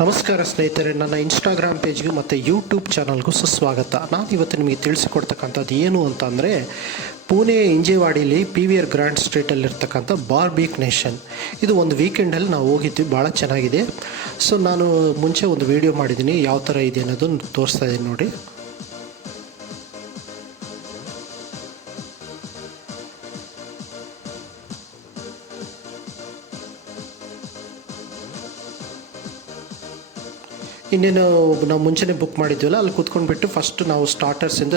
ನಮಸ್ಕಾರ ಸ್ನೇಹಿತರೆ, ನನ್ನ ಇನ್ಸ್ಟಾಗ್ರಾಮ್ ಪೇಜ್ಗೂ ಮತ್ತು ಯೂಟ್ಯೂಬ್ ಚಾನಲ್ಗೂ ಸುಸ್ವಾಗತ. ನಾನು ಇವತ್ತು ನಿಮಗೆ ತಿಳಿಸಿಕೊಡ್ತಕ್ಕಂಥದ್ದು ಏನು ಅಂತಂದರೆ, ಪುಣೆ ಇಂಜೇವಾಡಿಲಿ PVR ಗ್ರ್ಯಾಂಡ್ ಸ್ಟ್ರೀಟಲ್ಲಿರ್ತಕ್ಕಂಥ ಬಾರ್ಬಿಕ್ ನೇಷನ್. ಇದು ಒಂದು ವೀಕೆಂಡಲ್ಲಿ ನಾವು ಹೋಗಿದ್ವಿ, ಭಾಳ ಚೆನ್ನಾಗಿದೆ. ಸೊ ನಾನು ಮುಂಚೆ ಒಂದು ವೀಡಿಯೋ ಮಾಡಿದ್ದೀನಿ, ಯಾವ ಥರ ಇದೆ ಅನ್ನೋದನ್ನು ತೋರಿಸ್ತಾ ಇದ್ದೀನಿ ನೋಡಿ. ಇನ್ನೇನು ನಾವು ಮುಂಚೆನೇ ಬುಕ್ ಮಾಡಿದ್ವಲ್ಲ, ಅಲ್ಲಿ ಕೂತ್ಕೊಂಡ್ಬಿಟ್ಟು ಫಸ್ಟ್ ನಾವು ಸ್ಟಾರ್ಟರ್ಸಿಂದ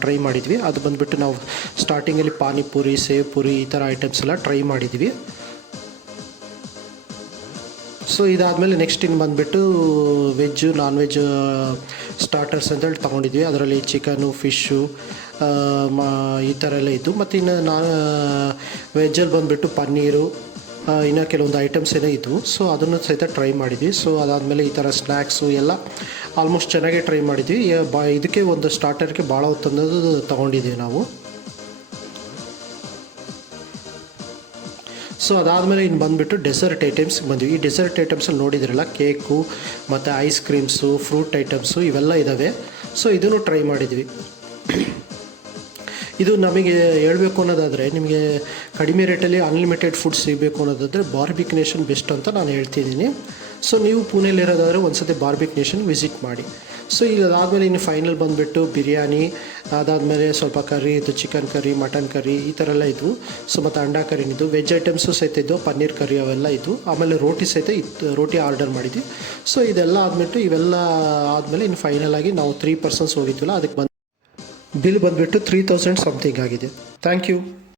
ಟ್ರೈ ಮಾಡಿದ್ವಿ. ಅದು ಬಂದುಬಿಟ್ಟು ನಾವು ಸ್ಟಾರ್ಟಿಂಗಲ್ಲಿ ಪಾನಿಪುರಿ, ಸೇವ್ ಪುರಿ ಈ ಥರ ಐಟಮ್ಸ್ ಎಲ್ಲ ಟ್ರೈ ಮಾಡಿದ್ವಿ. ಸೊ ಇದಾದಮೇಲೆ ನೆಕ್ಸ್ಟ್ ಇನ್ನು ಬಂದುಬಿಟ್ಟು ವೆಜ್ಜು ನಾನ್ ವೆಜ್ ಸ್ಟಾರ್ಟರ್ಸ್ ಅಂತೇಳಿ ತೊಗೊಂಡಿದ್ವಿ. ಅದರಲ್ಲಿ ಚಿಕನು, ಫಿಶ್ಶು ಈ ಥರ ಎಲ್ಲ ಇತ್ತು. ಮತ್ತು ಇನ್ನು ವೆಜ್ಜಲ್ಲಿ ಬಂದುಬಿಟ್ಟು ಪನ್ನೀರು, ಇನ್ನು ಕೆಲವೊಂದು ಐಟಮ್ಸ್ ಏನೋ ಇದ್ವು. ಸೊ ಅದನ್ನು ಸಹಿತ ಟ್ರೈ ಮಾಡಿದ್ವಿ. ಸೊ ಅದಾದಮೇಲೆ ಈ ಥರ ಸ್ನ್ಯಾಕ್ಸು ಎಲ್ಲ ಆಲ್ಮೋಸ್ಟ್ ಚೆನ್ನಾಗೇ ಟ್ರೈ ಮಾಡಿದ್ವಿ. ಇದಕ್ಕೆ ಒಂದು ಸ್ಟಾರ್ಟರ್ಗೆ ಭಾಳ ಹೊತ್ತು ಅನ್ನೋದು ತೊಗೊಂಡಿದ್ದೀವಿ ನಾವು. ಸೊ ಅದಾದಮೇಲೆ ಇನ್ನು ಬಂದುಬಿಟ್ಟು ಡೆಸರ್ಟ್ ಐಟಮ್ಸ್ಗೆ ಬಂದ್ವಿ. ಈ ಡೆಸರ್ಟ್ ಐಟಮ್ಸಲ್ಲಿ ನೋಡಿದ್ರಲ್ಲ, ಕೇಕು ಮತ್ತು ಐಸ್ ಕ್ರೀಮ್ಸು, ಫ್ರೂಟ್ ಐಟಮ್ಸು ಇವೆಲ್ಲ ಇದ್ದಾವೆ. ಸೊ ಇದನ್ನು ಟ್ರೈ ಮಾಡಿದ್ವಿ. ಇದು ನಮಗೆ ಹೇಳಬೇಕು ಅನ್ನೋದಾದರೆ, ನಿಮಗೆ ಕಡಿಮೆ ರೇಟಲ್ಲಿ ಅನ್ಲಿಮಿಟೆಡ್ ಫುಡ್ ಸಿಗಬೇಕು ಅನ್ನೋದಾದರೆ ಬಾರ್ಬಿಕ್ ನೇಷನ್ ಬೆಸ್ಟ್ ಅಂತ ನಾನು ಹೇಳ್ತಿದ್ದೀನಿ. ಸೊ ನೀವು ಪುಣೆಯಲ್ಲಿರೋದಾದರೆ ಒಂದು ಸತಿ ಬಾರ್ಬಿಕ್ ನೇಷನ್ ವಿಸಿಟ್ ಮಾಡಿ. ಸೊ ಇದಾದಮೇಲೆ ಇನ್ನು ಫೈನಲ್ ಬಂದುಬಿಟ್ಟು ಬಿರಿಯಾನಿ, ಅದಾದಮೇಲೆ ಸ್ವಲ್ಪ ಕರ್ರಿ ಇತ್ತು, ಚಿಕನ್ ಕರ್ರಿ, ಮಟನ್ ಕರ್ರಿ ಈ ಥರ ಎಲ್ಲ ಇದ್ವು. ಸೊ ಮತ್ತು ಅಂಡಾ ಕರ್ರಿನಿದ್ದು, ವೆಜ್ ಐಟಮ್ಸು ಸಹಿತ ಇದ್ದವು, ಪನ್ನೀರ್ ಕರ್ರಿ ಅವೆಲ್ಲ ಇದ್ವು. ಆಮೇಲೆ ರೋಟಿ ಸಹಿತ ಇತ್ತು, ರೋಟಿ ಆರ್ಡರ್ ಮಾಡಿದ್ವಿ. ಸೊ ಇದೆಲ್ಲ ಆದಮೇಲೆ ಇವೆಲ್ಲ ಆದಮೇಲೆ ಇನ್ನು ಫೈನಲ್ ಆಗಿ ನಾವು 3 ಪರ್ಸನ್ಸ್ ಹೋಗಿದ್ವಲ್ಲ, ಅದಕ್ಕೆ ಬಿಲ್ ಬಂದುಬಿಟ್ಟು 3000 ಸಮಥಿಂಗ್ ಆಗಿದೆ. Thank you.